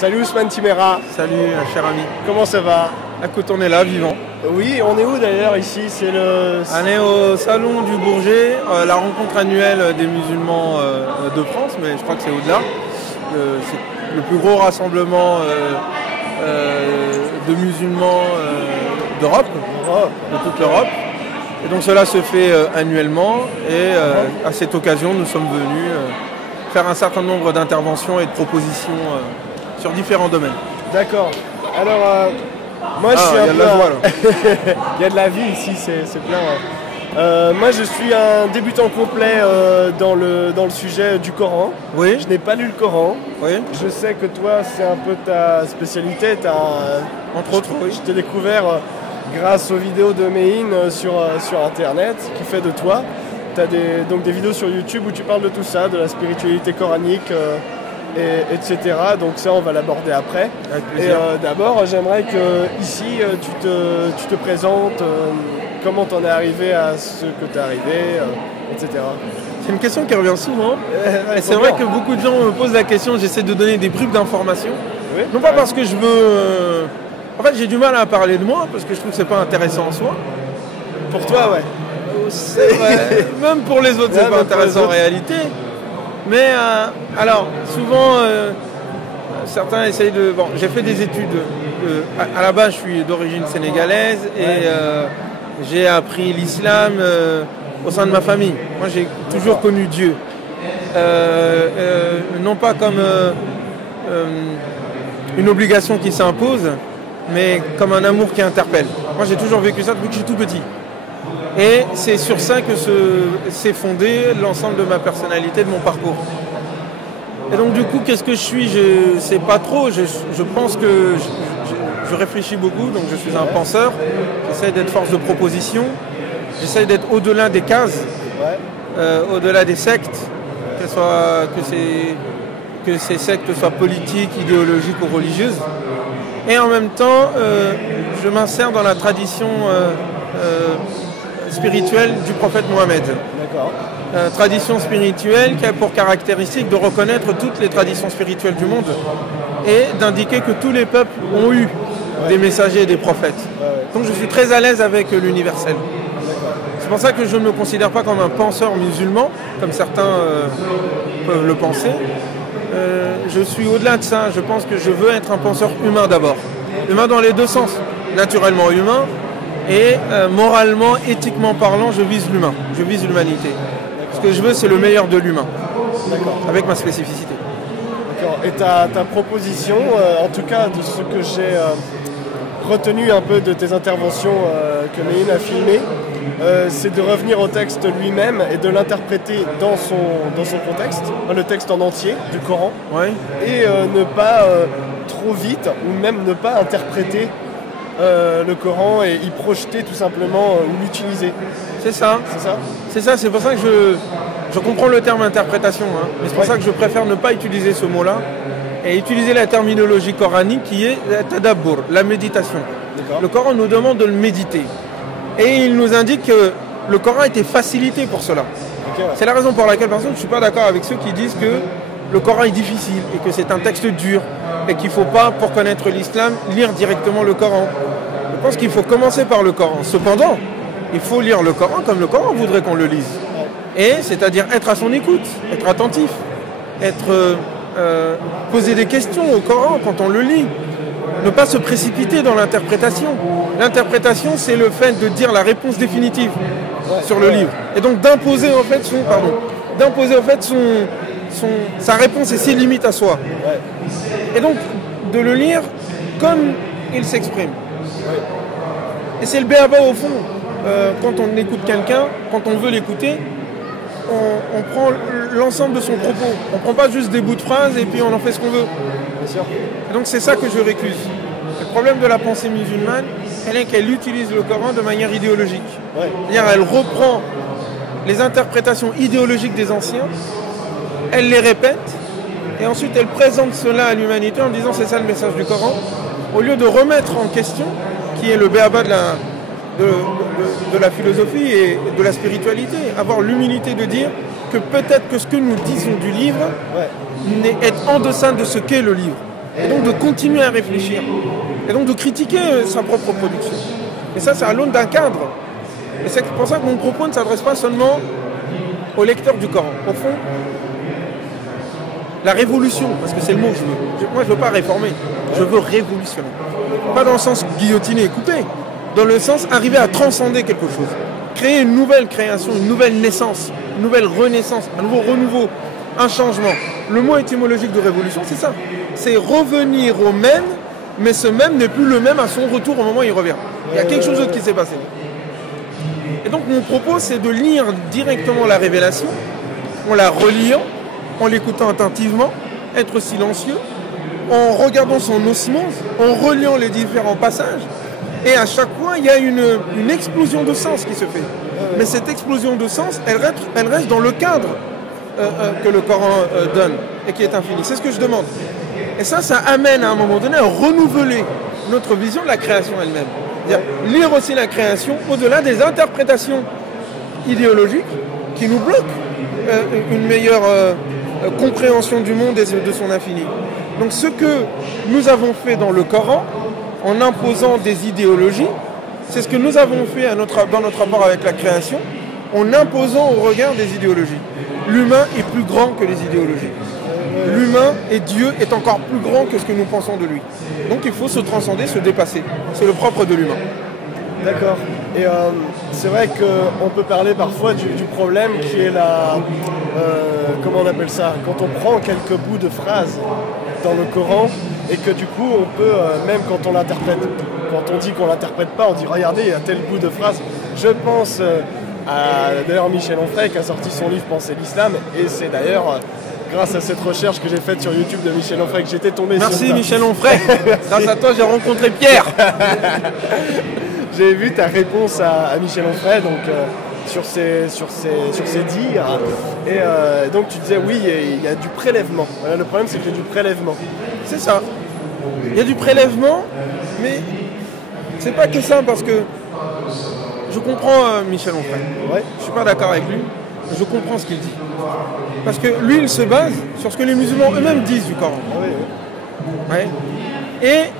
Salut Ousmane Timéra. Salut cher ami. Comment ça va? Écoute, on est là, vivant. Oui, on est où d'ailleurs ici? C'est le... On est au Salon du Bourget, la rencontre annuelle des musulmans de France, mais je crois que c'est au-delà. C'est le plus gros rassemblement de musulmans d'Europe, de toute l'Europe. Et donc cela se fait annuellement et à cette occasion nous sommes venus faire un certain nombre d'interventions et de propositions sur différents domaines. D'accord. Alors, moi je suis un peu... Il y a de la joie là. Il y a de la vie ici, c'est plein. Moi je suis un débutant complet dans le sujet du Coran. Oui. Je n'ai pas lu le Coran. Oui. Je sais que toi c'est un peu ta spécialité. Entre autres, oui. Je t'ai découvert grâce aux vidéos de Méhin sur internet, qui fait de toi. Tu as donc des vidéos sur YouTube où tu parles de tout ça, de la spiritualité coranique, etc. Donc ça, on va l'aborder après. Et d'abord, j'aimerais que ici, tu te présentes, comment tu en es arrivé à ce que tu es arrivé, etc. C'est une question qui revient souvent. Et c'est vrai que beaucoup de gens me posent la question, j'essaie de donner des bribes d'informations. Oui. Non pas parce que je veux... En fait, j'ai du mal à parler de moi, parce que je trouve que c'est pas intéressant en soi. Pour toi, ouais. C'est vrai. Même pour les autres, c'est pas intéressant en réalité. Mais alors, souvent, certains essayent de... Bon, j'ai fait des études. À la base, je suis d'origine sénégalaise et j'ai appris l'islam au sein de ma famille. Moi, j'ai toujours connu Dieu. Non pas comme une obligation qui s'impose, mais comme un amour qui interpelle. Moi, j'ai toujours vécu ça depuis que je suis tout petit. Et c'est sur ça que s'est fondé l'ensemble de ma personnalité, de mon parcours. Et donc du coup, qu'est-ce que je suis? Je ne sais pas trop. Je pense que je réfléchis beaucoup, donc je suis un penseur. J'essaie d'être force de proposition. J'essaie d'être au-delà des cases, au-delà des sectes, que ces sectes soient politiques, idéologiques ou religieuses. Et en même temps, je m'insère dans la tradition spirituelle du prophète Mohammed. D'accord. Tradition spirituelle qui a pour caractéristique de reconnaître toutes les traditions spirituelles du monde et d'indiquer que tous les peuples ont eu des messagers et des prophètes. Donc je suis très à l'aise avec l'universel. C'est pour ça que je ne me considère pas comme un penseur musulman, comme certains peuvent le penser. Je suis au-delà de ça. Je pense que je veux être un penseur humain d'abord. Humain dans les deux sens. Naturellement humain. Et moralement, éthiquement parlant, je vise l'humain, je vise l'humanité. Ce que je veux, c'est le meilleur de l'humain, avec ma spécificité. D'accord. Et ta proposition, en tout cas de ce que j'ai retenu un peu de tes interventions que Méhin a filmées, c'est de revenir au texte lui-même et de l'interpréter dans son contexte, le texte en entier du Coran, et ne pas trop vite, ou même ne pas interpréter le Coran et y projeter tout simplement ou l'utiliser. C'est ça. C'est ça. C'est ça, c'est pour ça que je comprends le terme interprétation. Hein. Mais c'est pour ça que je préfère ne pas utiliser ce mot-là et utiliser la terminologie coranique qui est la tadabbur, la méditation. Le Coran nous demande de le méditer. Et il nous indique que le Coran était facilité pour cela. C'est la raison pour laquelle, par exemple, je ne suis pas d'accord avec ceux qui disent que le Coran est difficile et que c'est un texte dur et qu'il ne faut pas, pour connaître l'islam, lire directement le Coran. Je pense qu'il faut commencer par le Coran. Cependant, il faut lire le Coran comme le Coran voudrait qu'on le lise. Et c'est-à-dire être à son écoute, être attentif, poser des questions au Coran quand on le lit. Ne pas se précipiter dans l'interprétation. L'interprétation, c'est le fait de dire la réponse définitive sur le livre. Et donc d'imposer en fait sa réponse et ses limites à soi. Et donc de le lire comme il s'exprime. Et c'est le béaba au fond. Quand on écoute quelqu'un, quand on veut l'écouter, on prend l'ensemble de son propos. On ne prend pas juste des bouts de phrases et puis on en fait ce qu'on veut. Et donc c'est ça que je récuse. Le problème de la pensée musulmane, elle est qu'elle utilise le Coran de manière idéologique. C'est-à-dire elle reprend les interprétations idéologiques des anciens, elle les répète, et ensuite elle présente cela à l'humanité en disant c'est ça le message du Coran, au lieu de remettre en question, qui est le béaba de la philosophie et de la spiritualité, avoir l'humilité de dire que peut-être que ce que nous disons du livre est en deçà de ce qu'est le livre. Et donc de continuer à réfléchir. Et donc de critiquer sa propre production. Et ça, c'est à l'aune d'un cadre. Et c'est pour ça que mon propos ne s'adresse pas seulement aux lecteurs du Coran. Au fond, la révolution, parce que c'est le mot que je veux. Moi, je ne veux pas réformer, je veux révolutionner. Pas dans le sens guillotiner et couper, dans le sens arriver à transcender quelque chose. Créer une nouvelle création, une nouvelle naissance, une nouvelle renaissance, un nouveau renouveau, un changement. Le mot étymologique de révolution, c'est ça. C'est revenir au même, mais ce même n'est plus le même à son retour au moment où il revient. Il y a quelque chose d'autre qui s'est passé. Et donc mon propos, c'est de lire directement la révélation, en la reliant, en l'écoutant attentivement, être silencieux, en regardant son osmose, en reliant les différents passages. Et à chaque fois, il y a une explosion de sens qui se fait. Mais cette explosion de sens, elle reste dans le cadre que le Coran donne et qui est infini. C'est ce que je demande. Et ça amène à un moment donné à renouveler notre vision de la création elle-même. C'est-à-dire lire aussi la création au-delà des interprétations idéologiques qui nous bloquent une meilleure compréhension du monde et de son infini. Donc ce que nous avons fait dans le Coran, en imposant des idéologies, c'est ce que nous avons fait dans notre rapport avec la création, en imposant au regard des idéologies. L'humain est plus grand que les idéologies. L'humain et Dieu est encore plus grand que ce que nous pensons de lui. Donc il faut se transcender, se dépasser. C'est le propre de l'humain. D'accord. Et c'est vrai qu'on peut parler parfois du problème qui est comment on appelle ça? Quand on prend quelques bouts de phrases dans le Coran et que du coup on peut, même quand on l'interprète, quand on dit qu'on l'interprète pas, on dit regardez, il y a tel bout de phrase. Je pense à d'ailleurs Michel Onfray qui a sorti son livre Penser l'islam, et c'est d'ailleurs grâce à cette recherche que j'ai faite sur YouTube de Michel Onfray que j'étais tombé sur... Merci Michel Onfray. Grâce à toi j'ai rencontré Pierre. J'ai vu ta réponse à Michel Onfray donc, sur ses dires. Et donc tu disais oui, il y a du prélèvement. Voilà, le problème c'est qu'il y a du prélèvement. C'est ça. Il y a du prélèvement, mais c'est pas que ça, parce que je comprends Michel Onfray. Ouais. Je suis pas d'accord avec lui. Je comprends ce qu'il dit. Parce que lui, il se base sur ce que les musulmans eux-mêmes disent du Coran. Ah oui, oui. Ouais. Et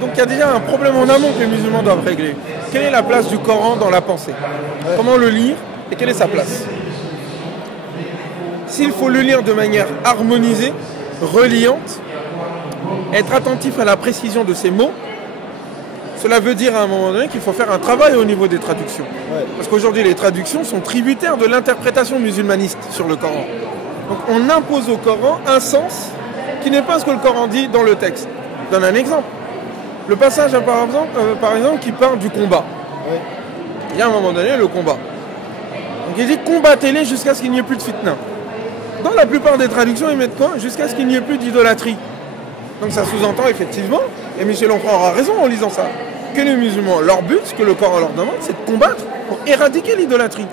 donc il y a déjà un problème en amont que les musulmans doivent régler. Quelle est la place du Coran dans la pensée? Ouais. Comment le lire et quelle est sa place? S'il faut le lire de manière harmonisée, reliante, être attentif à la précision de ses mots, cela veut dire à un moment donné qu'il faut faire un travail au niveau des traductions. Ouais. Parce qu'aujourd'hui, les traductions sont tributaires de l'interprétation musulmaniste sur le Coran. Donc on impose au Coran un sens qui n'est pas ce que le Coran dit dans le texte. Je donne un exemple. Le passage, par exemple, qui parle du combat. Ouais. Il y a à un moment donné le combat. Donc il dit combattez-les jusqu'à ce qu'il n'y ait plus de fitna. Dans la plupart des traductions, ils mettent quoi? Jusqu'à ce qu'il n'y ait plus d'idolâtrie. Donc ça sous-entend effectivement, et Michel Onfray aura raison en lisant ça, que les musulmans, leur but, ce que le Coran leur demande, c'est de combattre pour éradiquer l'idolâtrie.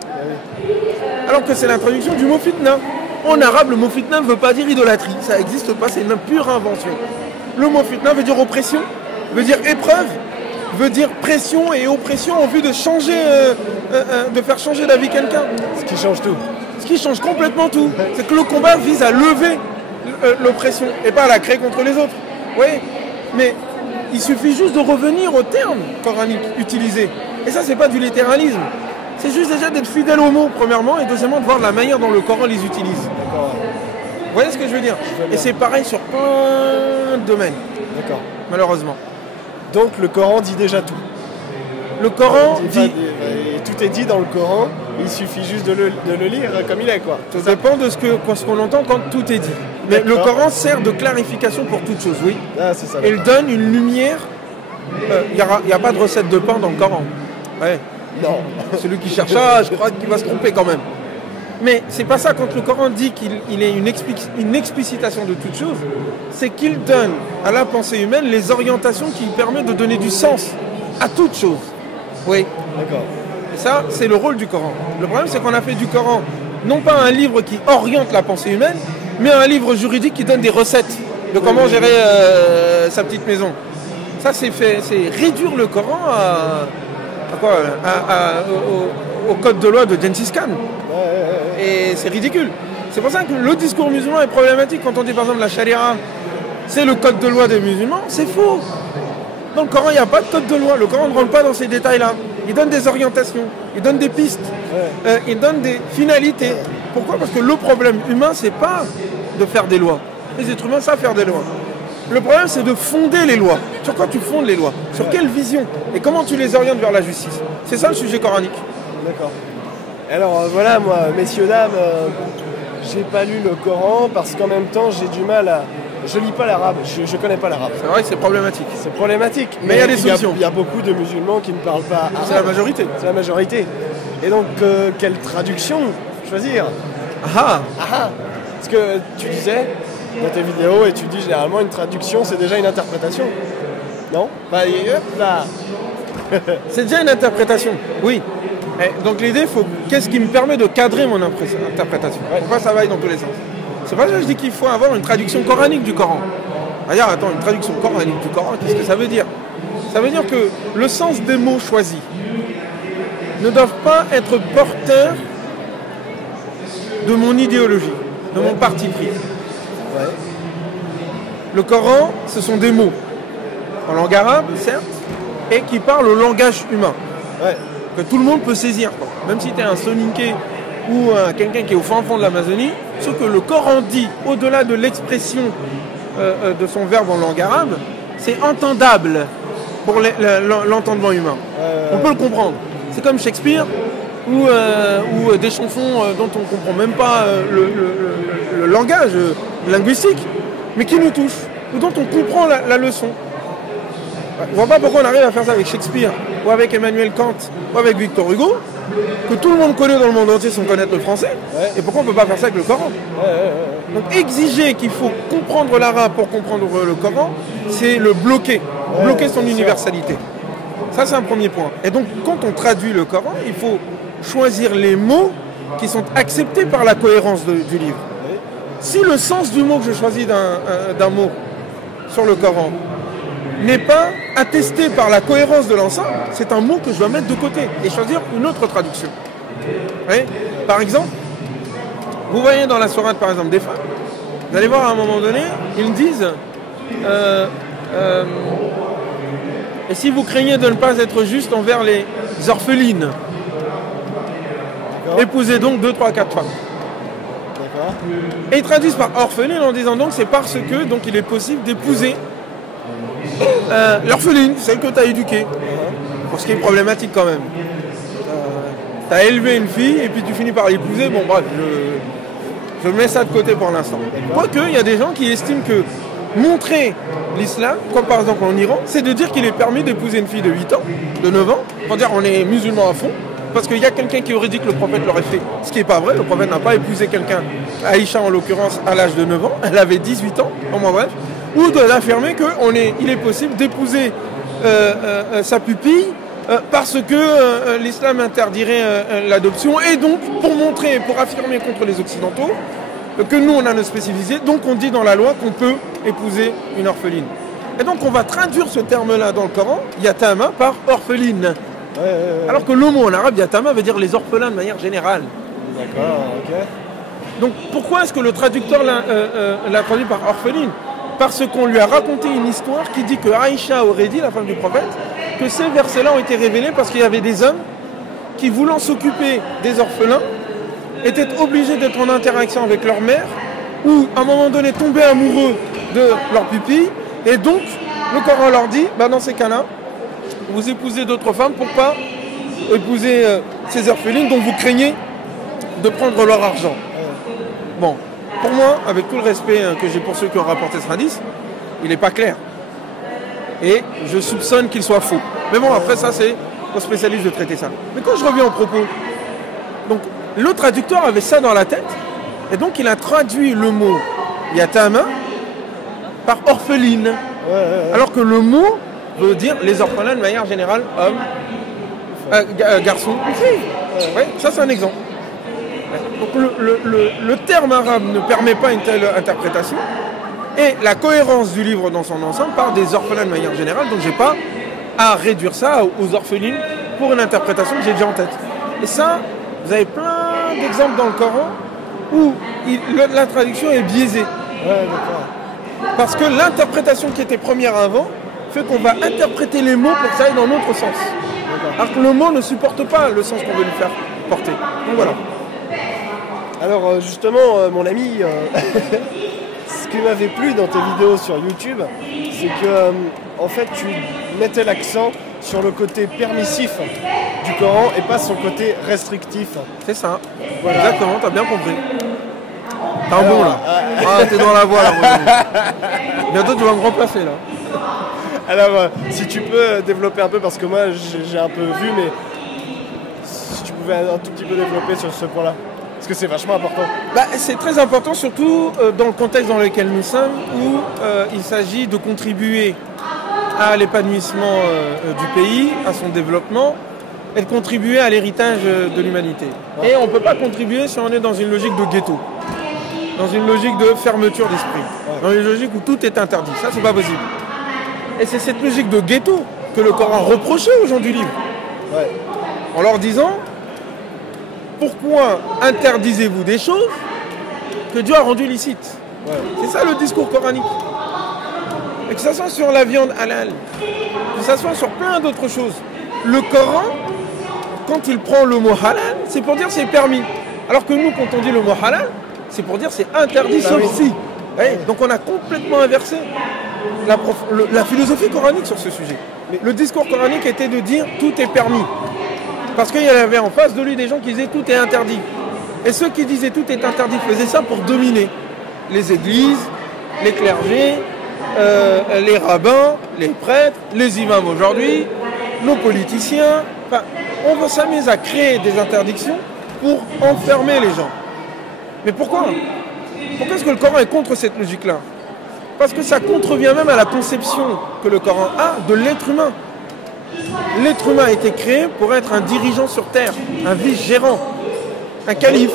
Alors que c'est l'introduction du mot fitna. En arabe, le mot fitna ne veut pas dire idolâtrie. Ça n'existe pas, c'est une pure invention. Le mot fitna veut dire oppression, veut dire épreuve, veut dire pression et oppression en vue de changer, de faire changer la vie de quelqu'un. Ce qui change tout. Ce qui change complètement tout. C'est que le combat vise à lever l'oppression et pas à la créer contre les autres. Oui, mais il suffit juste de revenir au terme coranique utilisé. Et ça, c'est pas du littéralisme. C'est juste déjà d'être fidèle aux mots, premièrement, et deuxièmement, de voir la manière dont le Coran les utilise. Vous voyez ce que je veux dire? Et c'est pareil sur plein de domaines. D'accord. Malheureusement. Donc le Coran dit déjà tout. Le Coran dit... Tout est dit dans le Coran, il suffit juste de le lire comme il est, quoi. Ça dépend de ce qu'on entend quand tout est dit. Mais le Coran sert de clarification pour toute chose, oui. Ah, c'est ça. Et il donne une lumière. Il n'y a pas de recette de pain dans le Coran. Ouais. Non. Celui qui cherche ça, je crois qu'il va se tromper quand même. Mais c'est pas ça, quand le Coran dit qu'il est une explicitation de toute chose, c'est qu'il donne à la pensée humaine les orientations qui permettent de donner du sens à toute chose. Oui. D'accord. Et ça, c'est le rôle du Coran. Le problème, c'est qu'on a fait du Coran non pas un livre qui oriente la pensée humaine, mais un livre juridique qui donne des recettes de comment gérer sa petite maison. Ça, c'est réduire le Coran au code de loi de Gengis Khan. Et c'est ridicule. C'est pour ça que le discours musulman est problématique quand on dit par exemple la charia, c'est le code de loi des musulmans, c'est faux. Dans le Coran, il n'y a pas de code de loi. Le Coran ne rentre pas dans ces détails-là. Il donne des orientations, il donne des pistes, il donne des finalités. Pourquoi? Parce que le problème humain, c'est pas de faire des lois. Les êtres humains savent faire des lois. Le problème, c'est de fonder les lois. Sur quoi tu fondes les lois? Sur quelle vision? Et comment tu les orientes vers la justice? C'est ça le sujet coranique. D'accord. Alors voilà, moi, messieurs, dames, j'ai pas lu le Coran parce qu'en même temps, j'ai du mal à... Je lis pas l'arabe, je connais pas l'arabe. C'est vrai que c'est problématique. C'est problématique. Mais il y a des solutions. Il y a beaucoup de musulmans qui ne parlent pas arabe. C'est la majorité. C'est la majorité. Et donc, quelle traduction choisir? Parce que tu disais dans tes vidéos, et tu dis généralement une traduction, c'est déjà une interprétation. Non? Bah, là. C'est déjà une interprétation, oui. Et donc l'idée, qu'est-ce qui me permet de cadrer mon interprétation? Faut pas que ça vaille dans tous les sens. C'est pas ça que je dis qu'il faut avoir une traduction coranique du Coran. D'ailleurs, attends, une traduction coranique du Coran, qu'est-ce que ça veut dire? Ça veut dire que le sens des mots choisis ne doivent pas être porteurs de mon idéologie, de mon parti pris. Le Coran, ce sont des mots, en langue arabe, certes, et qui parlent au langage humain, que tout le monde peut saisir. Même si tu es un soninké ou quelqu'un qui est au fin fond de l'Amazonie, ce que le Coran dit, au-delà de l'expression de son verbe en langue arabe, c'est entendable pour l'entendement humain. On peut le comprendre. C'est comme Shakespeare ou des chansons dont on ne comprend même pas le langage linguistique, mais qui nous touchent, ou dont on comprend la leçon. Je ne vois pas pourquoi on arrive à faire ça avec Shakespeare, ou avec Emmanuel Kant, ou avec Victor Hugo, que tout le monde connaît dans le monde entier sans connaître le français, et pourquoi on ne peut pas faire ça avec le Coran? Donc exiger qu'il faut comprendre l'arabe pour comprendre le Coran, c'est le bloquer son universalité. Ça, c'est un premier point. Et donc, quand on traduit le Coran, il faut choisir les mots qui sont acceptés par la cohérence du livre. Si le sens du mot que je choisis d'un mot sur le Coran n'est pas attesté par la cohérence de l'ensemble, c'est un mot que je dois mettre de côté et choisir une autre traduction. Oui. Par exemple, vous voyez dans la sourate, par exemple, des femmes, vous allez voir à un moment donné, ils disent et si vous craignez de ne pas être juste envers les orphelines, épousez donc 2, 3, 4 femmes. Et ils traduisent par orpheline en disant donc c'est parce que donc il est possible d'épouser l'orpheline, celle que tu as éduquée. Pour ce qui est problématique quand même. Tu as élevé une fille et puis tu finis par l'épouser. Bon bref, je mets ça de côté pour l'instant. Quoique, il y a des gens qui estiment que montrer l'islam, comme par exemple en Iran, c'est de dire qu'il est permis d'épouser une fille de 8 ans, de 9 ans, pour dire on est musulman à fond. Parce qu'il y a quelqu'un qui aurait dit que le prophète l'aurait fait. Ce qui n'est pas vrai, le prophète n'a pas épousé quelqu'un, Aïcha en l'occurrence, à l'âge de 9 ans, elle avait 18 ans, en moins bref, ou de l'affirmer qu'il est possible d'épouser sa pupille parce que l'islam interdirait l'adoption, et donc pour montrer, pour affirmer contre les occidentaux, que nous on a nos spécificités, donc on dit dans la loi qu'on peut épouser une orpheline. Et donc on va traduire ce terme-là dans le Coran, yatama, par orpheline. Alors que le mot en arabe, yatama, veut dire les orphelins de manière générale. D'accord, ok. Donc pourquoi est-ce que le traducteur l'a traduit par orpheline? Parce qu'on lui a raconté une histoire qui dit que Aïcha aurait dit, la femme du prophète, que ces versets-là ont été révélés parce qu'il y avait des hommes qui, voulant s'occuper des orphelins, étaient obligés d'être en interaction avec leur mère, ou à un moment donné tomber amoureux de leur pupille, et donc le Coran leur dit, dans ces cas-là, vous épousez d'autres femmes pour pas épouser ces orphelines dont vous craignez de prendre leur argent. Bon, pour moi, avec tout le respect que j'ai pour ceux qui ont rapporté ce hadith, il n'est pas clair. Et je soupçonne qu'il soit faux. Mais bon, après ça, c'est aux spécialistes de traiter ça. Mais quand je reviens au propos, donc le traducteur avait ça dans la tête, et donc il a traduit le mot yatama par orpheline. Alors que le mot veut dire les orphelins de manière générale, hommes, garçons, filles. Ça c'est un exemple. Donc le terme arabe ne permet pas une telle interprétation, et la cohérence du livre dans son ensemble parle des orphelins de manière générale, donc j'ai pas à réduire ça aux orphelines pour une interprétation que j'ai déjà en tête. Et ça, vous avez plein d'exemples dans le Coran où la traduction est biaisée. Parce que l'interprétation qui était première avant fait qu'on va interpréter les mots pour que ça aille dans notre sens. Alors que le mot ne supporte pas le sens qu'on veut lui faire porter. Donc voilà. Alors justement, mon ami, ce qui m'avait plu dans tes vidéos sur YouTube, c'est que en fait tu mettais l'accent sur le côté permissif du Coran et pas son côté restrictif. C'est ça. Voilà. Exactement, t'as bien compris. T'es un bon là. Ah, t'es dans la voie là. Bientôt tu vas me remplacer là. Alors, si tu peux développer un peu, parce que moi j'ai un peu vu, mais si tu pouvais un tout petit peu développer sur ce point-là, parce que c'est vachement important. C'est très important, surtout dans le contexte dans lequel nous sommes, où il s'agit de contribuer à l'épanouissement du pays, à son développement, et de contribuer à l'héritage de l'humanité. Ouais. Et on ne peut pas contribuer si on est dans une logique de ghetto, dans une logique de fermeture d'esprit, dans une logique où tout est interdit. Ça, c'est pas possible. Et c'est cette logique de ghetto que le Coran reprochait aux gens du livre. Ouais. En leur disant, pourquoi interdisez-vous des choses que Dieu a rendues licites? Ouais. C'est ça le discours coranique. Et que ça soit sur la viande halal, que ça soit sur plein d'autres choses. Le Coran, quand il prend le mot halal, c'est pour dire c'est permis. Alors que nous, quand on dit le mot halal, c'est pour dire c'est interdit sauf si. Ouais. Donc on a complètement inversé la philosophie coranique sur ce sujet. Mais le discours coranique était de dire tout est permis. Parce qu'il y avait en face de lui des gens qui disaient tout est interdit. Et ceux qui disaient tout est interdit faisaient ça pour dominer les églises, les clergés, les rabbins, les prêtres, les imams aujourd'hui, nos politiciens. Enfin, on veut s'amuser à créer des interdictions pour enfermer les gens. Mais pourquoi? Pourquoi est-ce que le Coran est contre cette logique-là? Parce que ça contrevient même à la conception que le Coran a de l'être humain. L'être humain a été créé pour être un dirigeant sur terre, un vice-gérant, un calife.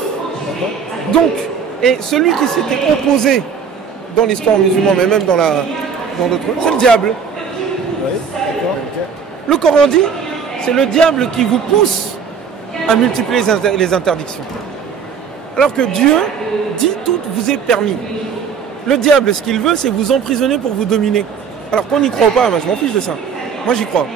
Donc, et celui qui s'était opposé dans l'histoire musulmane, mais même dans d'autres, c'est le diable. Oui, d'accord. Le Coran dit, c'est le diable qui vous pousse à multiplier les interdictions. Alors que Dieu dit tout vous est permis. Le diable, ce qu'il veut, c'est vous emprisonner pour vous dominer. Alors qu'on n'y croit pas, moi je m'en fiche de ça. Moi j'y crois.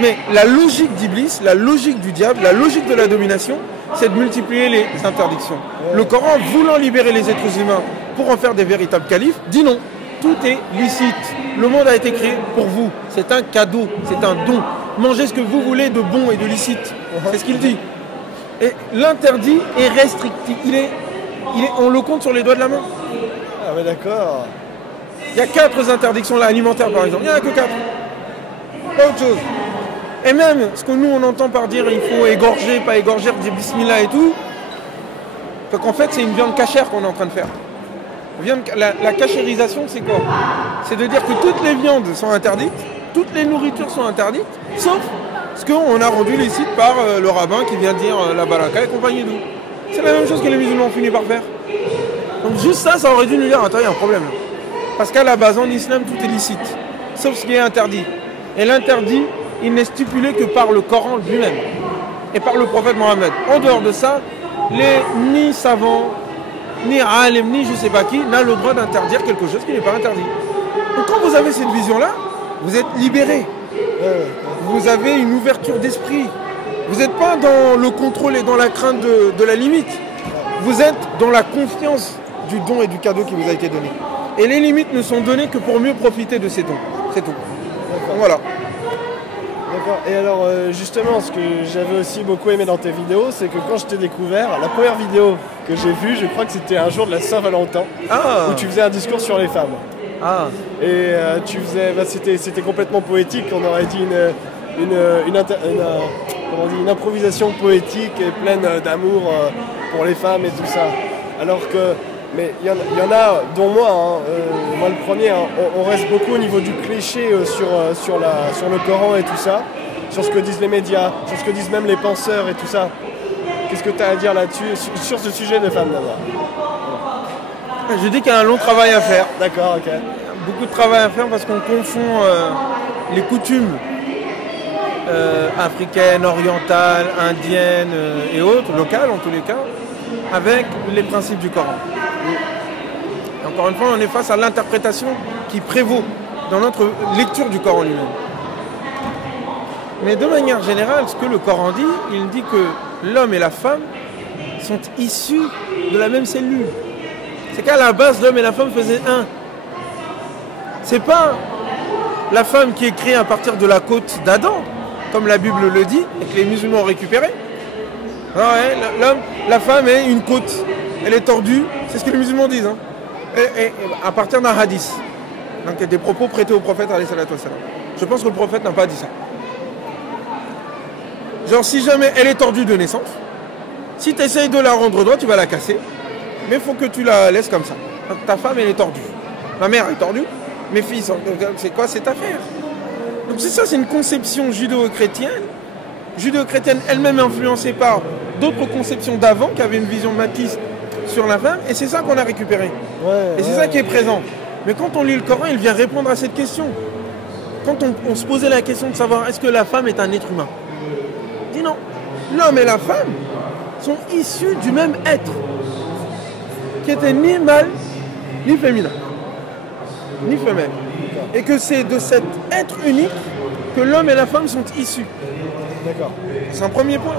Mais la logique d'Iblis, la logique du diable, la logique de la domination, c'est de multiplier les interdictions. Le Coran, voulant libérer les êtres humains pour en faire des véritables califes, dit non. Tout est licite. Le monde a été créé pour vous. C'est un cadeau, c'est un don. Mangez ce que vous voulez de bon et de licite. C'est ce qu'il dit. Et l'interdit est restrictif. On le compte sur les doigts de la main. Ah ouais, d'accord. Il y a 4 interdictions là, alimentaires par exemple. Il n'y en a que 4. Pas autre chose. Et même ce que nous on entend par dire il faut égorger, pas égorger, dire bismillah et tout. Donc en fait c'est une viande cachère qu'on est en train de faire. La cachérisation c'est quoi? C'est de dire que toutes les viandes sont interdites, toutes les nourritures sont interdites, sauf ce qu'on a rendu licite par le rabbin qui vient dire la baraka et compagnie d'eux. C'est la même chose que les musulmans ont fini par faire. Donc juste ça aurait dû nous dire, attends, il y a un problème là. Parce qu'à la base, en islam, tout est licite, sauf ce qui est interdit. Et l'interdit, il n'est stipulé que par le Coran lui-même et par le prophète Mohammed. En dehors de ça, ni savants, ni alim, ni je ne sais pas qui, n'a le droit d'interdire quelque chose qui n'est pas interdit. Donc quand vous avez cette vision-là, vous êtes libéré. Vous avez une ouverture d'esprit. Vous n'êtes pas dans le contrôle et dans la crainte de la limite. Vous êtes dans la confiance du don et du cadeau qui vous a été donné. Et les limites ne sont données que pour mieux profiter de ces dons. C'est tout. Donc, voilà. D'accord. Et alors justement, ce que j'avais aussi beaucoup aimé dans tes vidéos, c'est que quand je t'ai découvert, la première vidéo que j'ai vue, je crois que c'était un jour de la Saint-Valentin, où tu faisais un discours sur les femmes. Ah. Et tu faisais, c'était complètement poétique, on aurait dit une improvisation poétique et pleine d'amour pour les femmes et tout ça. Alors que, mais il y en a, dont moi, moi le premier, on reste beaucoup au niveau du cliché sur le Coran et tout ça, sur ce que disent les médias, sur ce que disent même les penseurs et tout ça. Qu'est-ce que tu as à dire là-dessus, sur ce sujet des femmes d'abord? Je dis qu'il y a un long travail à faire. D'accord, ok. Beaucoup de travail à faire parce qu'on confond les coutumes africaines, orientales, indiennes et autres, locales en tous les cas, avec les principes du Coran. Et encore une fois, on est face à l'interprétation qui prévaut dans notre lecture du Coran lui-même. Mais de manière générale, ce que le Coran dit, il dit que l'homme et la femme sont issus de la même cellule. C'est qu'à la base, l'homme et la femme faisaient un. C'est pas la femme qui est créée à partir de la côte d'Adam, comme la Bible le dit, et que les musulmans ont récupéré. Non, ouais, l'homme, la femme est une côte. Elle est tordue, c'est ce que les musulmans disent. Hein. Et à partir d'un hadith. Donc des propos prêtés au prophète, alayhi salatu wassalam. Je pense que le prophète n'a pas dit ça. Genre, si jamais elle est tordue de naissance, si tu essayes de la rendre droite, tu vas la casser. Mais il faut que tu la laisses comme ça. Ta femme, elle est tordue. Ma mère est tordue. Mes fils, c'est quoi cette affaire? Donc c'est ça, c'est une conception judéo-chrétienne. Judéo-chrétienne elle-même influencée par d'autres conceptions d'avant qui avaient une vision matiste sur la femme. Et c'est ça qu'on a récupéré. Et c'est ça qui est présent. Mais quand on lit le Coran, il vient répondre à cette question. Quand on se posait la question de savoir est-ce que la femme est un être humain, dit non. L'homme et la femme sont issus du même être, qui était ni mâle, ni féminin, ni femelle. Et que c'est de cet être unique que l'homme et la femme sont issus. D'accord. C'est un premier point.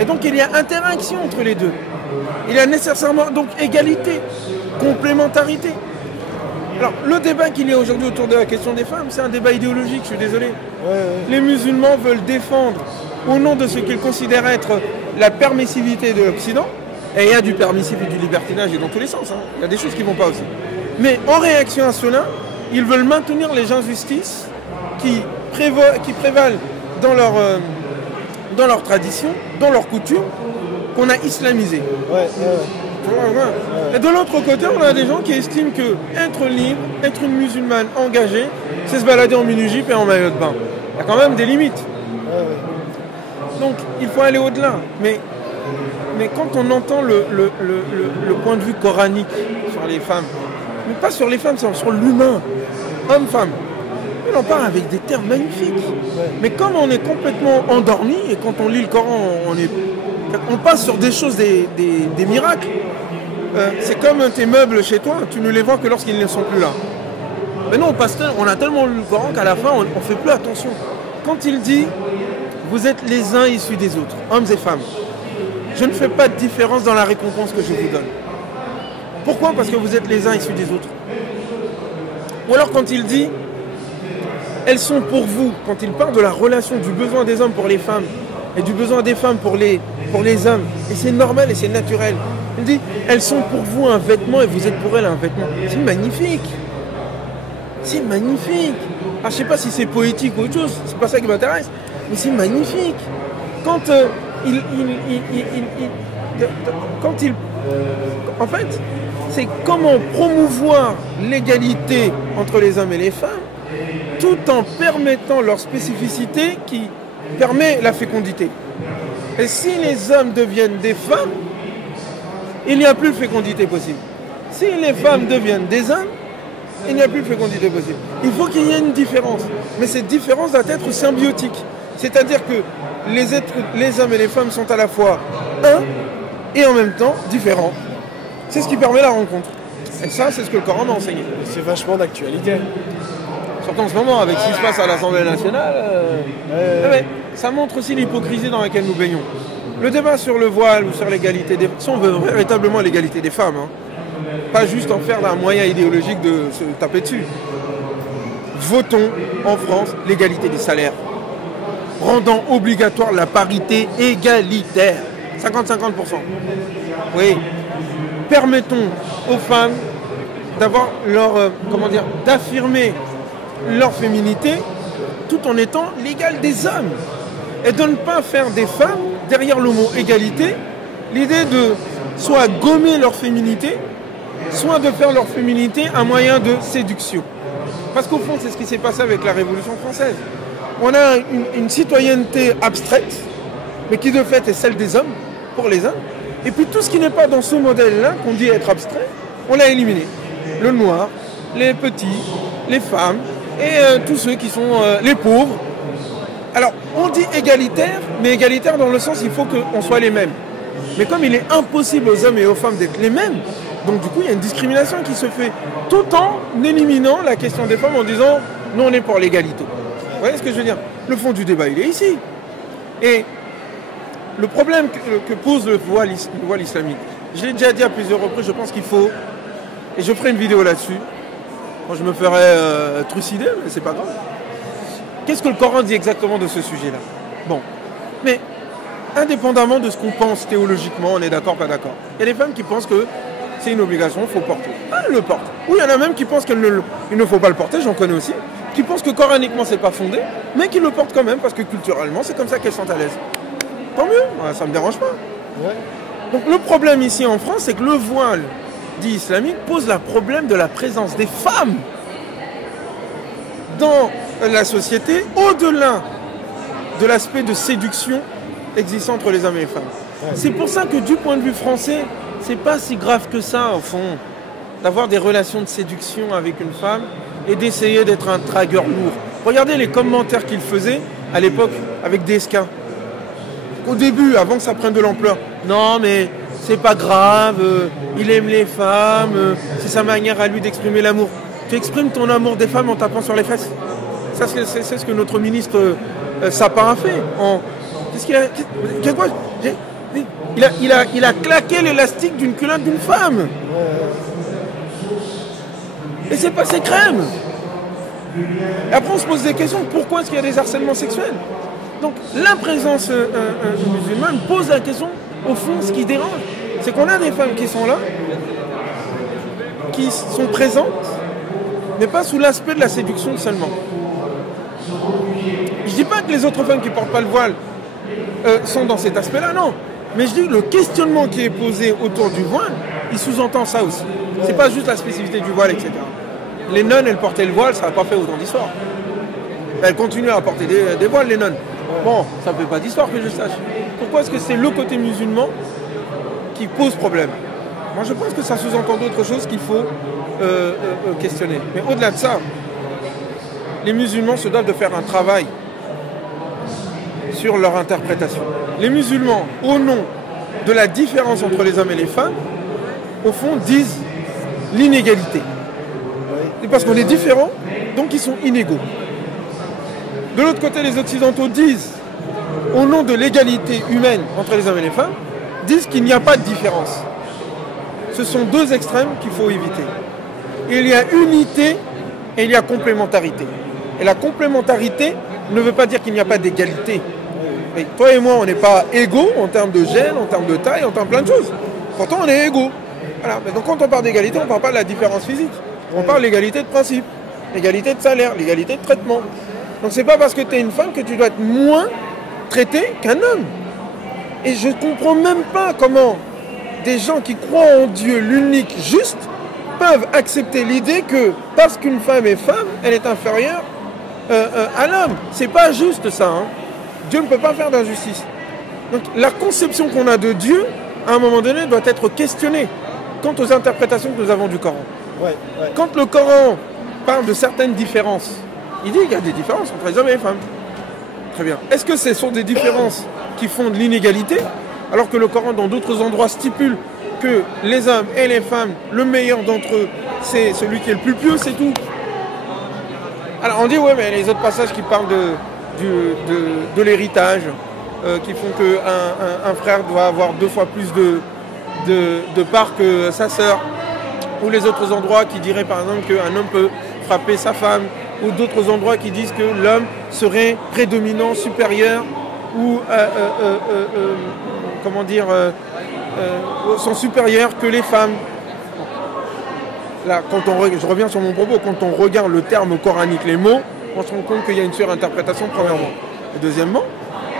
Et donc il y a interaction entre les deux. Il y a nécessairement donc égalité, complémentarité. Alors le débat qu'il y a aujourd'hui autour de la question des femmes, c'est un débat idéologique, je suis désolé. Les musulmans veulent défendre au nom de ce qu'ils considèrent être la permissivité de l'Occident, et il y a du permissif et du libertinage et dans tous les sens, hein. Il y a des choses qui ne vont pas aussi. Mais en réaction à cela, ils veulent maintenir les injustices qui prévalent dans leur tradition, dans leur coutume, qu'on a islamisé. Et de l'autre côté, on a des gens qui estiment que être libre, être une musulmane engagée, c'est se balader en mini-jupe et en maillot de bain. Il y a quand même des limites. Donc il faut aller au-delà. Mais quand on entend le point de vue coranique sur les femmes, mais pas sur les femmes, c'est sur l'humain, homme-femme, on en parle avec des termes magnifiques. Mais comme on est complètement endormi, et quand on lit le Coran, on passe sur des choses, des miracles. C'est comme tes meubles chez toi, tu ne les vois que lorsqu'ils ne sont plus là. Mais non, on a tellement lu le Coran qu'à la fin, on ne fait plus attention. Quand il dit « Vous êtes les uns issus des autres, hommes et femmes », je ne fais pas de différence dans la récompense que je vous donne. Pourquoi? Parce que vous êtes les uns issus des autres. Ou alors quand il dit « Elles sont pour vous », quand il parle de la relation du besoin des hommes pour les femmes et du besoin des femmes pour les hommes, et c'est normal et c'est naturel. Il dit « Elles sont pour vous un vêtement et vous êtes pour elles un vêtement ». C'est magnifique. C'est magnifique. Ah, je ne sais pas si c'est poétique ou autre chose, c'est pas ça qui m'intéresse, mais c'est magnifique. En fait, c'est comment promouvoir l'égalité entre les hommes et les femmes, tout en permettant leur spécificité qui permet la fécondité. Et si les hommes deviennent des femmes, il n'y a plus de fécondité possible. Si les femmes deviennent des hommes, il n'y a plus de fécondité possible. Il faut qu'il y ait une différence. Mais cette différence doit être symbiotique. C'est-à-dire que les hommes et les femmes sont à la fois un et en même temps différents. C'est ce qui permet la rencontre. Et ça, c'est ce que le Coran m'a enseigné. C'est vachement d'actualité. Surtout en ce moment, avec ce qui se passe à l'Assemblée nationale, ça montre aussi l'hypocrisie dans laquelle nous baignons. Le débat sur le voile ou sur l'égalité des femmes, si on veut véritablement l'égalité des femmes, hein, pas juste en faire un moyen idéologique de se taper dessus. Votons en France l'égalité des salaires, rendant obligatoire la parité égalitaire, 50-50%. Oui. Permettons aux femmes d'avoir d'affirmer leur féminité tout en étant l'égal des hommes. Et de ne pas faire des femmes, derrière le mot égalité, l'idée de soit gommer leur féminité, soit de faire leur féminité un moyen de séduction. Parce qu'au fond, c'est ce qui s'est passé avec la Révolution française. On a une citoyenneté abstraite, mais qui de fait est celle des hommes, pour les hommes. Et puis tout ce qui n'est pas dans ce modèle-là, qu'on dit être abstrait, on l'a éliminé. Le noir, les petits, les femmes, et tous ceux qui sont les pauvres. Alors, on dit égalitaire, mais égalitaire dans le sens il faut qu'on soit les mêmes. Mais comme il est impossible aux hommes et aux femmes d'être les mêmes, Donc du coup, il y a une discrimination qui se fait, tout en éliminant la question des femmes en disant « nous, on est pour l'égalité ». Vous voyez ce que je veux dire? Le fond du débat, il est ici. Et le problème que pose le voile islamique, je l'ai déjà dit à plusieurs reprises, je pense qu'il faut, et je ferai une vidéo là-dessus, moi je me ferai trucider, mais c'est pas grave. Qu'est-ce que le Coran dit exactement de ce sujet-là? Bon, mais indépendamment de ce qu'on pense théologiquement, on est d'accord, pas d'accord. Il y a des femmes qui pensent que c'est une obligation, il faut porter. Ah, elles le portent. Ou il y en a même qui pensent qu'il ne faut pas le porter, j'en connais aussi, qui pensent que coraniquement c'est pas fondé, mais qui le portent quand même parce que culturellement c'est comme ça qu'elles sont à l'aise. Tant mieux, ça me dérange pas. Ouais. Donc le problème ici en France, c'est que le voile dit islamique pose le problème de la présence des femmes dans la société, au-delà de l'aspect de séduction existant entre les hommes et les femmes. Ouais. C'est pour ça que du point de vue français, c'est pas si grave que ça, au fond, d'avoir des relations de séduction avec une femme et d'essayer d'être un dragueur lourd. Regardez les commentaires qu'il faisait à l'époque avec DSK. Au début, avant que ça prenne de l'ampleur, non mais c'est pas grave, il aime les femmes, c'est sa manière à lui d'exprimer l'amour. Tu exprimes ton amour des femmes en tapant sur les fesses. Ça, c'est ce que notre ministre Sapin a fait. Qu'est-ce qu'il a il a claqué l'élastique d'une culotte d'une femme. Et c'est passé crème. Et après on se pose des questions, pourquoi est-ce qu'il y a des harcèlements sexuels? Donc la présence musulmane pose la question, au fond, ce qui dérange, c'est qu'on a des femmes qui sont là, qui sont présentes, mais pas sous l'aspect de la séduction seulement. Je dis pas que les autres femmes qui ne portent pas le voile sont dans cet aspect-là, non. Mais je dis que le questionnement qui est posé autour du voile, il sous-entend ça aussi. C'est pas juste la spécificité du voile, etc. Les nonnes, elles portaient le voile, ça n'a pas fait autant d'histoire. Elles continuent à porter des voiles, les nonnes. Bon, ça ne fait pas d'histoire que je sache. Pourquoi est-ce que c'est le côté musulman qui pose problème? Moi, je pense que ça sous-entend d'autres choses qu'il faut questionner. Mais au-delà de ça, les musulmans se doivent de faire un travail sur leur interprétation. Les musulmans, au nom de la différence entre les hommes et les femmes, au fond, disent l'inégalité. C'est parce qu'on est différents, donc ils sont inégaux. De l'autre côté, les occidentaux disent, au nom de l'égalité humaine entre les hommes et les femmes, disent qu'il n'y a pas de différence. Ce sont deux extrêmes qu'il faut éviter. Il y a unité et il y a complémentarité. Et la complémentarité ne veut pas dire qu'il n'y a pas d'égalité. Et toi et moi, on n'est pas égaux en termes de gènes, en termes de taille, en termes de plein de choses. Pourtant, on est égaux. Voilà. Mais donc, quand on parle d'égalité, on ne parle pas de la différence physique. On parle de l'égalité de principe, l'égalité de salaire, l'égalité de traitement. Donc, c'est pas parce que tu es une femme que tu dois être moins traité qu'un homme. Et je ne comprends même pas comment des gens qui croient en Dieu, l'unique juste, peuvent accepter l'idée que parce qu'une femme est femme, elle est inférieure à l'homme. C'est pas juste ça. Hein. Dieu ne peut pas faire d'injustice. Donc la conception qu'on a de Dieu, à un moment donné, doit être questionnée quant aux interprétations que nous avons du Coran. Ouais. Quand le Coran parle de certaines différences, il dit qu'il y a des différences entre les hommes et les femmes. Très bien. Est-ce que ce sont des différences qui fondent l'inégalité, alors que le Coran, dans d'autres endroits, stipule que les hommes et les femmes, le meilleur d'entre eux, c'est celui qui est le plus pieux, c'est tout. Alors on dit, ouais, mais les autres passages qui parlent de l'héritage, qui font qu'un frère doit avoir 2 fois plus de parts que sa sœur, ou les autres endroits qui diraient par exemple qu'un homme peut frapper sa femme, ou d'autres endroits qui disent que l'homme serait prédominant, supérieur, ou sont supérieurs que les femmes. Là, je reviens sur mon propos, quand on regarde le terme coranique, les mots, on se rend compte qu'il y a une surinterprétation premièrement. Et deuxièmement,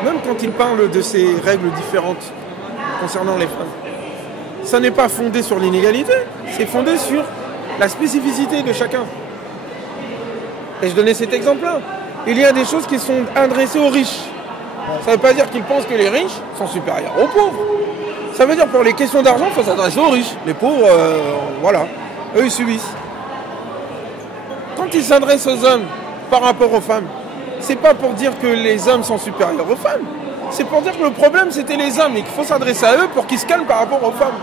même quand il parle de ces règles différentes concernant les femmes, ça n'est pas fondé sur l'inégalité, c'est fondé sur la spécificité de chacun. Et je donnais cet exemple-là. Il y a des choses qui sont adressées aux riches. Ça ne veut pas dire qu'ils pensent que les riches sont supérieurs aux pauvres. Ça veut dire pour les questions d'argent, il faut s'adresser aux riches. Les pauvres, voilà, eux ils subissent. Quand ils s'adressent aux hommes par rapport aux femmes, c'est pas pour dire que les hommes sont supérieurs aux femmes. C'est pour dire que le problème c'était les hommes et qu'il faut s'adresser à eux pour qu'ils se calment par rapport aux femmes.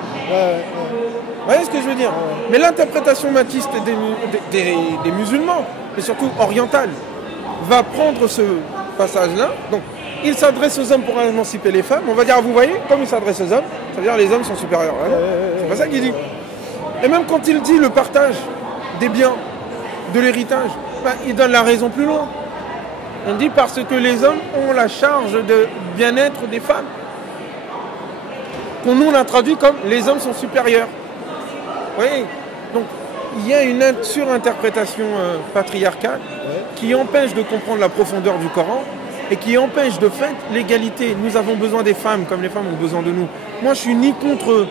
voyez ce que je veux dire? Mais l'interprétation mathiste des musulmans, et surtout orientale, va prendre ce passage-là. Donc, il s'adresse aux hommes pour émanciper les femmes. On va dire, vous voyez, comme il s'adresse aux hommes, ça veut dire les hommes sont supérieurs. C'est pas ça qu'il dit. Et même quand il dit le partage des biens, de l'héritage, ben, il donne la raison plus loin. On dit parce que les hommes ont la charge de bien-être des femmes. Qu'on nous on a traduit comme les hommes sont supérieurs. Vous voyez? Donc il y a une surinterprétation patriarcale qui empêche de comprendre la profondeur du Coran et qui empêche de fait l'égalité. Nous avons besoin des femmes comme les femmes ont besoin de nous. Moi je suis ni contre...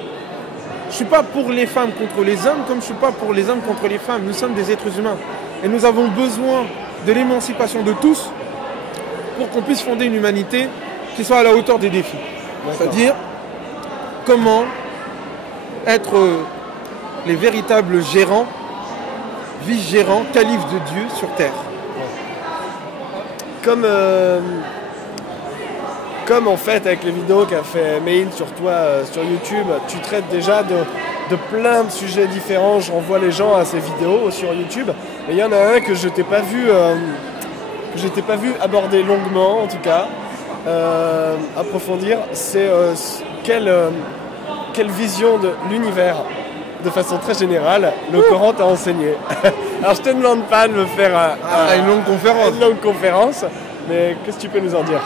Je ne suis pas pour les femmes contre les hommes comme je ne suis pas pour les hommes contre les femmes. Nous sommes des êtres humains. Et nous avons besoin de l'émancipation de tous pour qu'on puisse fonder une humanité qui soit à la hauteur des défis. C'est-à-dire comment être les véritables gérants, vice-gérants, califes de Dieu sur terre. Comme en fait avec les vidéos qu'a fait Mail sur toi sur YouTube, tu traites déjà de plein de sujets différents. Je renvoie les gens à ces vidéos sur YouTube. Mais il y en a un que je t'ai pas vu aborder longuement, en tout cas, approfondir. C'est quelle vision de l'univers, de façon très générale, le Coran t'a enseigné. Alors je te demande pas de me faire une longue conférence, mais qu'est-ce que tu peux nous en dire?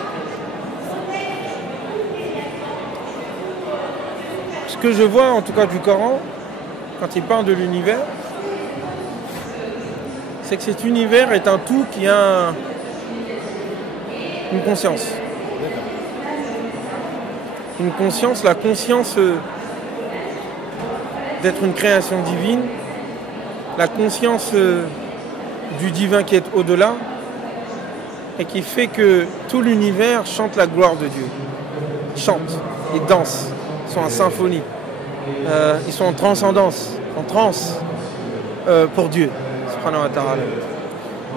Ce que je vois en tout cas du Coran, quand il parle de l'univers, c'est que cet univers est un tout qui a une conscience. Une conscience, la conscience d'être une création divine, la conscience du divin qui est au-delà, et qui fait que tout l'univers chante la gloire de Dieu. Chante, ils dansent. Ils sont en symphonie, ils sont en transcendance, en transe pour Dieu, subhanahu wa ta'ala.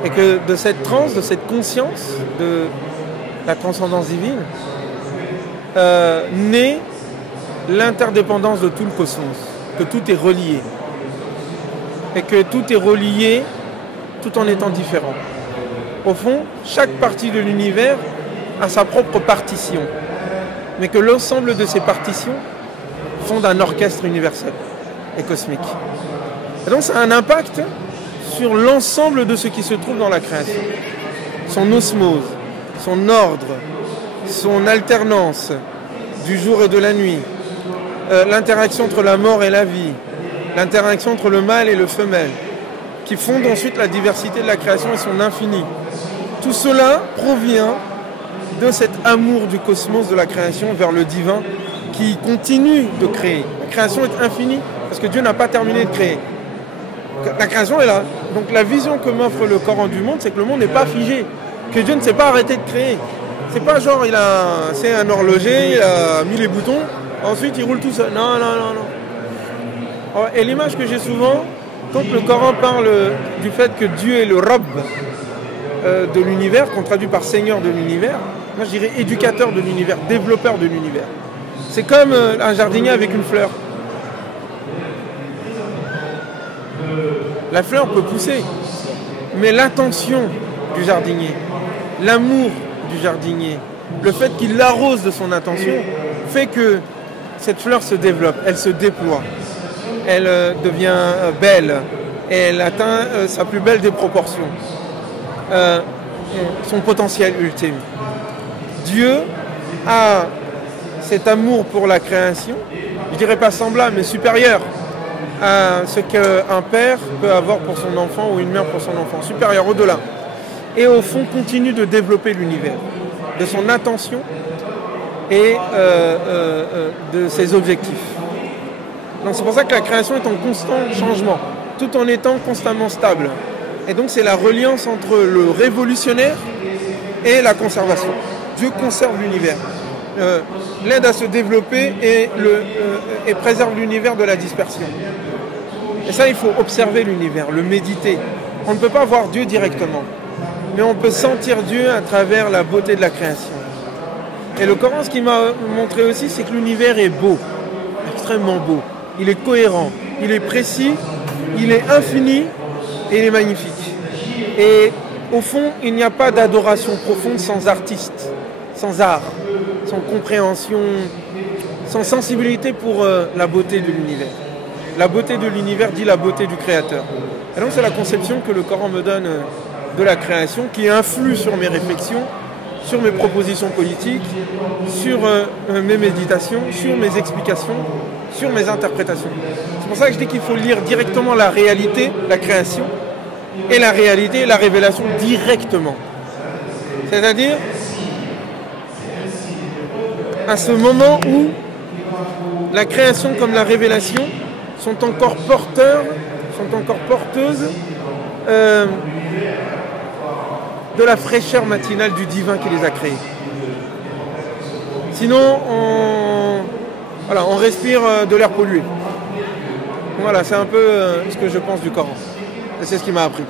Et que de cette transe, de cette conscience de la transcendance divine, naît l'interdépendance de tout le cosmos, que tout est relié. Et que tout est relié tout en étant différent. Au fond, chaque partie de l'univers a sa propre partition. Mais que l'ensemble de ces partitions fondent un orchestre universel et cosmique. Et donc ça a un impact sur l'ensemble de ce qui se trouve dans la création. Son osmose, son ordre, son alternance du jour et de la nuit, l'interaction entre la mort et la vie, l'interaction entre le mâle et le femelle, qui fondent ensuite la diversité de la création et son infini. Tout cela provient de cet amour du cosmos, de la création vers le divin qui continue de créer. La création est infinie parce que Dieu n'a pas terminé de créer. La création est là. Donc la vision que m'offre le Coran du monde, c'est que le monde n'est pas figé, que Dieu ne s'est pas arrêté de créer. C'est pas genre c'est un horloger, il a mis les boutons, ensuite il roule tout seul. Non, non, non, non. Et l'image que j'ai souvent, quand le Coran parle du fait que Dieu est le Rabb de l'univers, qu'on traduit par Seigneur de l'univers, moi je dirais éducateur de l'univers, développeur de l'univers. C'est comme un jardinier avec une fleur. La fleur peut pousser, mais l'intention du jardinier, l'amour du jardinier, le fait qu'il l'arrose de son intention, fait que cette fleur se développe, elle se déploie, elle devient belle, et elle atteint sa plus belle des proportions, son potentiel ultime. Dieu a cet amour pour la création, je dirais pas semblable, mais supérieur à ce qu'un père peut avoir pour son enfant ou une mère pour son enfant, supérieur au-delà. Et au fond, continue de développer l'univers, de son intention et de ses objectifs. Donc c'est pour ça que la création est en constant changement, tout en étant constamment stable. Et donc c'est la reliance entre le révolutionnaire et la conservation. Dieu conserve l'univers, l'aide à se développer et préserve l'univers de la dispersion. Et ça, il faut observer l'univers, le méditer. On ne peut pas voir Dieu directement, mais on peut sentir Dieu à travers la beauté de la création. Et le Coran, ce qu'il m'a montré aussi, c'est que l'univers est beau, extrêmement beau. Il est cohérent, il est précis, il est infini et il est magnifique. Et au fond, il n'y a pas d'adoration profonde sans artiste, sans art, sans compréhension, sans sensibilité pour la beauté de l'univers. La beauté de l'univers dit la beauté du Créateur. Et donc c'est la conception que le Coran me donne de la création qui influe sur mes réflexions, sur mes propositions politiques, sur mes méditations, sur mes explications, sur mes interprétations. C'est pour ça que je dis qu'il faut lire directement la réalité, la création, et la réalité, la révélation directement. C'est-à-dire à ce moment où la création comme la révélation sont encore porteuses de la fraîcheur matinale du divin qui les a créés. Sinon, on respire de l'air pollué. Voilà, c'est un peu ce que je pense du Coran. Et c'est ce qui m'a appris.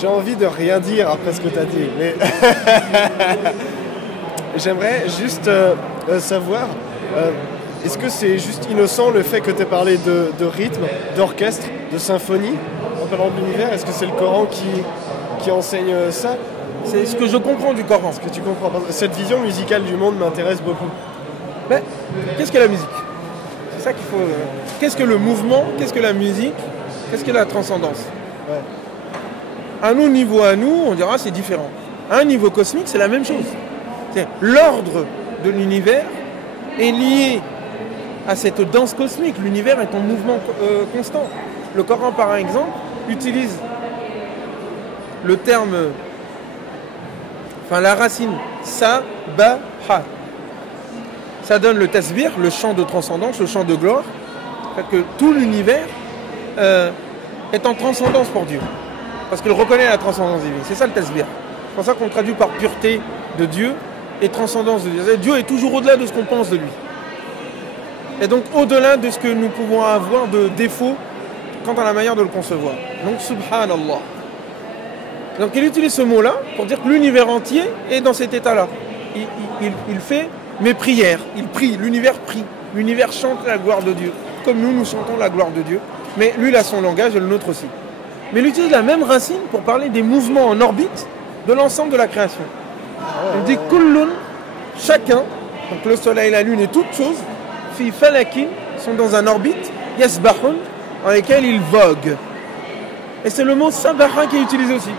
J'ai envie de rien dire après ce que tu as dit, mais j'aimerais juste savoir, est-ce que c'est juste innocent le fait que tu aies parlé de rythme, d'orchestre, de symphonie en parlant de l'univers? Est-ce que c'est le Coran qui enseigne ça? C'est ce que je comprends du Coran. Ce que tu comprends. Cette vision musicale du monde m'intéresse beaucoup. Mais qu'est-ce que la musique? C'est ça qu'il faut... Qu'est-ce que le mouvement? Qu'est-ce que la musique? Qu'est-ce que la transcendance? Ouais. À nos niveaux, à nous, on dira c'est différent. À un niveau cosmique, c'est la même chose. L'ordre de l'univers est lié à cette danse cosmique. L'univers est en mouvement constant. Le Coran, par exemple, utilise le terme, la racine sabaha. Ça donne le tasbih, le chant de transcendance, le chant de gloire. Que tout l'univers est en transcendance pour Dieu. Parce qu'il reconnaît la transcendance divine. C'est ça le tasbih. C'est pour ça qu'on traduit par pureté de Dieu et transcendance de Dieu. Dieu est toujours au-delà de ce qu'on pense de lui. Et donc au-delà de ce que nous pouvons avoir de défauts quant à la manière de le concevoir. Donc subhanallah. Donc il utilise ce mot-là pour dire que l'univers entier est dans cet état-là. Il fait mes prières, il prie, l'univers prie. L'univers chante la gloire de Dieu. Comme nous chantons la gloire de Dieu. Mais lui, il a son langage et le nôtre aussi. Mais il utilise la même racine pour parler des mouvements en orbite de l'ensemble de la création. Il dit kullun, chacun, donc le soleil, la lune et toutes choses, fi falakin, sont dans un orbite, yasbahun, dans lesquels ils voguent. Et c'est le mot sabaha qui est utilisé aussi.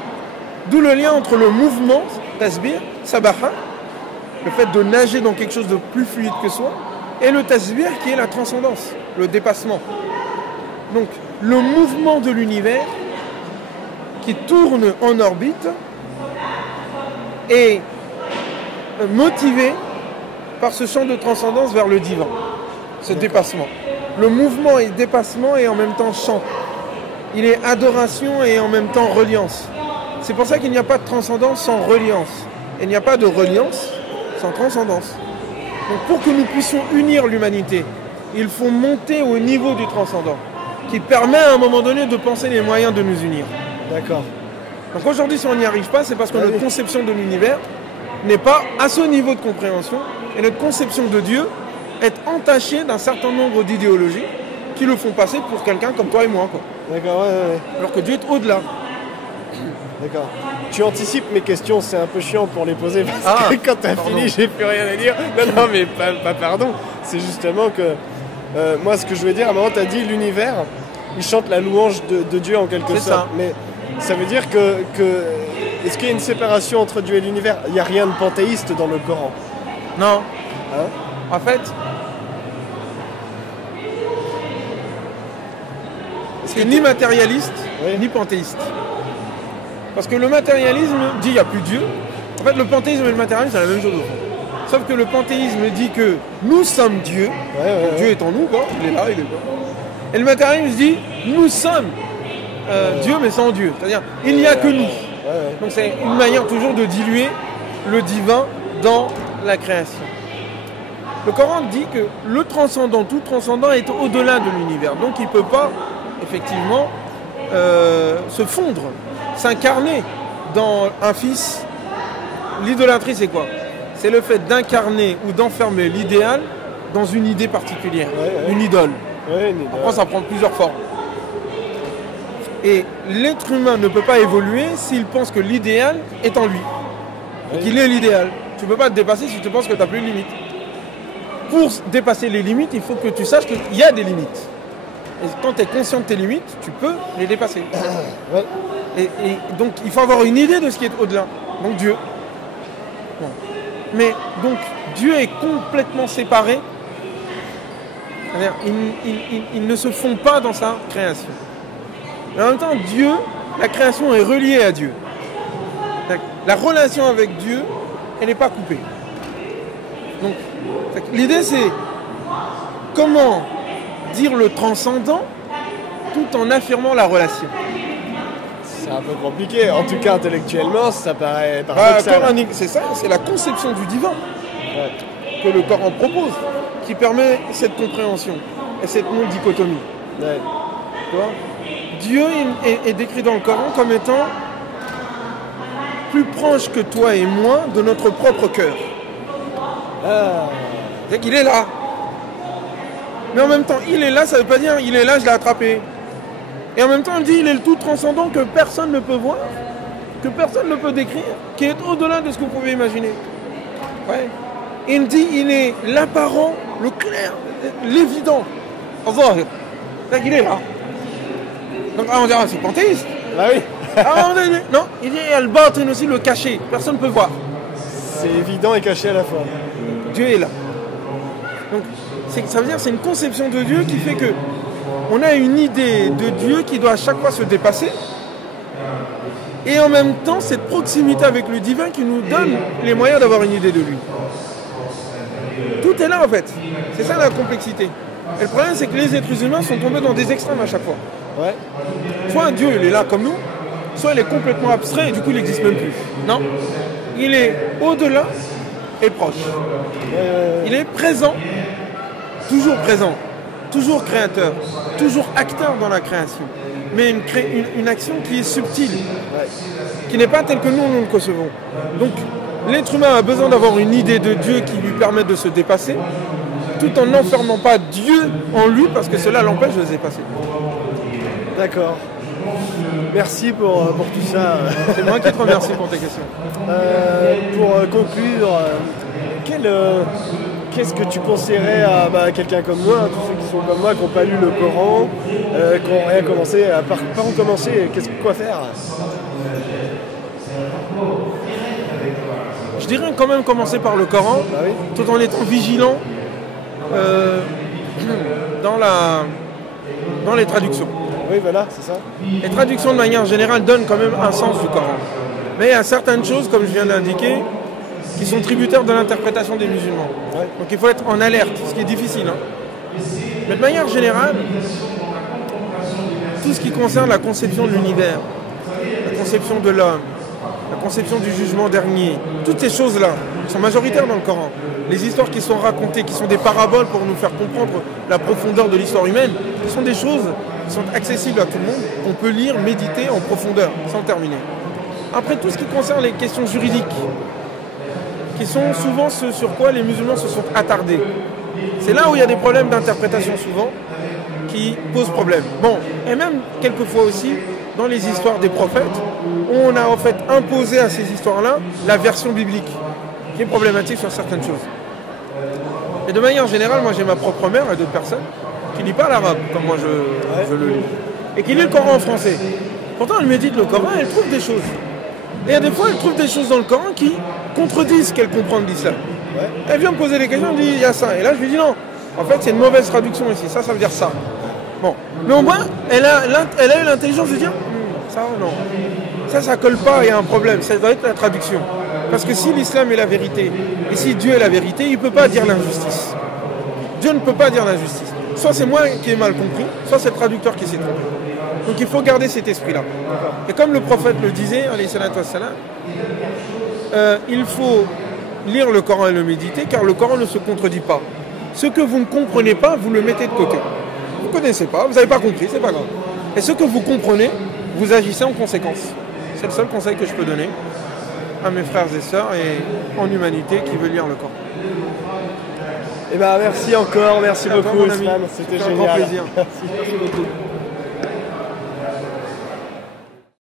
D'où le lien entre le mouvement, tasbih, sabaha, le fait de nager dans quelque chose de plus fluide que soi, et le tasbih qui est la transcendance, le dépassement. Donc le mouvement de l'univers qui tourne en orbite est motivé par ce champ de transcendance vers le divin, ce dépassement. Le mouvement est dépassement et en même temps chant. Il est adoration et en même temps reliance. C'est pour ça qu'il n'y a pas de transcendance sans reliance. Et il n'y a pas de reliance sans transcendance. Donc pour que nous puissions unir l'humanité, il faut monter au niveau du transcendant, qui permet à un moment donné de penser les moyens de nous unir. D'accord. Donc aujourd'hui, si on n'y arrive pas, c'est parce que notre conception de l'univers n'est pas à ce niveau de compréhension, et notre conception de Dieu est entachée d'un certain nombre d'idéologies qui le font passer pour quelqu'un comme toi et moi, quoi. D'accord, ouais. Alors que Dieu est au-delà. D'accord. Tu anticipes mes questions, c'est un peu chiant pour les poser parce que quand t'as fini, j'ai plus rien à dire. Non, mais pas pardon. C'est justement que moi, ce que je veux dire, à un moment, t'as dit l'univers, il chante la louange de Dieu en quelque sorte. Ça. Mais ça veut dire que est-ce qu'il y a une séparation entre Dieu et l'univers? Il n'y a rien de panthéiste dans le Coran. Non. Hein? En fait, c'est ni matérialiste, ni panthéiste. Parce que le matérialisme dit qu'il n'y a plus Dieu. En fait, le panthéisme et le matérialisme, c'est la même chose au fond. Sauf que le panthéisme dit que nous sommes Dieu. Dieu est en nous, quoi. Il est là, il est là. Et le matérialisme dit nous sommes Dieu, mais sans Dieu. C'est-à-dire, il n'y a que nous. Donc c'est une manière toujours de diluer le divin dans la création. Le Coran dit que le transcendant, tout transcendant est au-delà de l'univers. Donc il ne peut pas, effectivement, se fondre, s'incarner dans un fils. L'idolâtrie, c'est quoi? C'est le fait d'incarner ou d'enfermer l'idéal dans une idée particulière, une idole. Après, ça prend plusieurs formes. Et l'être humain ne peut pas évoluer s'il pense que l'idéal est en lui. Et qu'il est l'idéal. Tu ne peux pas te dépasser si tu penses que tu n'as plus de limites. Pour dépasser les limites, il faut que tu saches qu'il y a des limites. Et quand tu es conscient de tes limites, tu peux les dépasser. Et donc, il faut avoir une idée de ce qui est au-delà. Donc, Dieu. Bon. Mais, donc, Dieu est complètement séparé. C'est-à-dire, ils ne se font pas dans sa création. Mais en même temps, Dieu, la création est reliée à Dieu. La relation avec Dieu, elle n'est pas coupée. Donc, l'idée, c'est comment dire le transcendant tout en affirmant la relation. C'est un peu compliqué. En tout cas, intellectuellement, ça paraît paradoxal. C'est ça, c'est la conception du divin que le Coran propose qui permet cette compréhension et cette non-dichotomie. Tu vois ? Dieu est décrit dans le Coran comme étant plus proche que toi et moi de notre propre cœur. C'est qu'il est là. Mais en même temps, il est là, ça ne veut pas dire il est là, je l'ai attrapé. Et en même temps, il dit il est le tout transcendant que personne ne peut voir, que personne ne peut décrire, qui est au-delà de ce que vous pouvez imaginer. Ouais. Et il dit il est l'apparent, le clair, l'évident. C'est qu'il est là. Donc on dira c'est panthéiste. Bah oui. Non, il dit il y a le batin aussi, le caché. Personne ne peut voir. C'est évident et caché à la fois. Dieu est là. Donc ça veut dire que c'est une conception de Dieu qui fait que on a une idée de Dieu qui doit à chaque fois se dépasser. Et en même temps, cette proximité avec le divin qui nous donne les moyens d'avoir une idée de lui. Tout est là en fait. C'est ça la complexité. Et le problème, c'est que les êtres humains sont tombés dans des extrêmes à chaque fois. Ouais. Soit Dieu, il est là comme nous, soit il est complètement abstrait et du coup, il n'existe même plus. Non. Il est au-delà et proche. Il est présent, toujours créateur, toujours acteur dans la création. Mais une action qui est subtile, qui n'est pas telle que nous le concevons. Donc, l'être humain a besoin d'avoir une idée de Dieu qui lui permet de se dépasser, tout en n'enfermant pas Dieu en lui, parce que cela l'empêche de se dépasser. D'accord. Merci pour tout ça. C'est moi qui te remercie pour tes questions. Pour conclure, qu'est-ce que tu conseillerais à quelqu'un comme moi, à tous ceux qui sont comme moi, qui n'ont pas lu le Coran, qui n'ont rien commencé, par où commencer, quoi faire? Je dirais quand même commencer par le Coran, tout en étant vigilant dans les traductions. Oui, voilà, c'est ça. Les traductions, de manière générale, donnent quand même un sens du Coran. Mais il y a certaines choses, comme je viens d'indiquer, qui sont tributaires de l'interprétation des musulmans. Ouais. Donc il faut être en alerte, ce qui est difficile. Mais de manière générale, tout ce qui concerne la conception de l'univers, la conception de l'homme, la conception du jugement dernier, toutes ces choses-là sont majoritaires dans le Coran. Les histoires qui sont racontées, qui sont des paraboles pour nous faire comprendre la profondeur de l'histoire humaine, ce sont des choses qui sont accessibles à tout le monde, qu'on peut lire, méditer en profondeur, sans terminer. Après, tout ce qui concerne les questions juridiques, qui sont souvent ce sur quoi les musulmans se sont attardés. C'est là où il y a des problèmes d'interprétation souvent, qui posent problème. Bon, et même quelquefois aussi, dans les histoires des prophètes, on a en fait imposé à ces histoires-là la version biblique, qui est problématique sur certaines choses. Et de manière générale, moi j'ai ma propre mère et d'autres personnes qui ne lisent pas l'arabe, comme moi je le lis, et qui lit le Coran en français. Pourtant, elle médite le Coran et elle trouve des choses. Et il y a des fois, elle trouve des choses dans le Coran qui contredisent ce qu'elle comprend de l'islam. Ouais. Elle vient me poser des questions, elle me dit, il y a ça. Et là, je lui dis non. En fait, c'est une mauvaise traduction ici. Ça veut dire ça. Bon. Mais au moins, elle a eu l'intelligence de dire, ça, non. Ça colle pas, il y a un problème. Ça doit être la traduction. Parce que si l'islam est la vérité, et si Dieu est la vérité, il ne peut pas dire l'injustice. Dieu ne peut pas dire l'injustice. Soit c'est moi qui ai mal compris, soit c'est le traducteur qui s'est trompé. Donc il faut garder cet esprit-là. Et comme le prophète le disait, alayhi salatu wassalam, il faut lire le Coran et le méditer, car le Coran ne se contredit pas. Ce que vous ne comprenez pas, vous le mettez de côté. Vous ne connaissez pas, vous n'avez pas compris, c'est pas grave. Et ce que vous comprenez, vous agissez en conséquence. C'est le seul conseil que je peux donner à mes frères et sœurs et en humanité qui veulent lire le Coran. Eh ben, merci encore, merci À toi, beaucoup mon ami. Ousmane, c'était C'est un génial. grand plaisir. Merci beaucoup.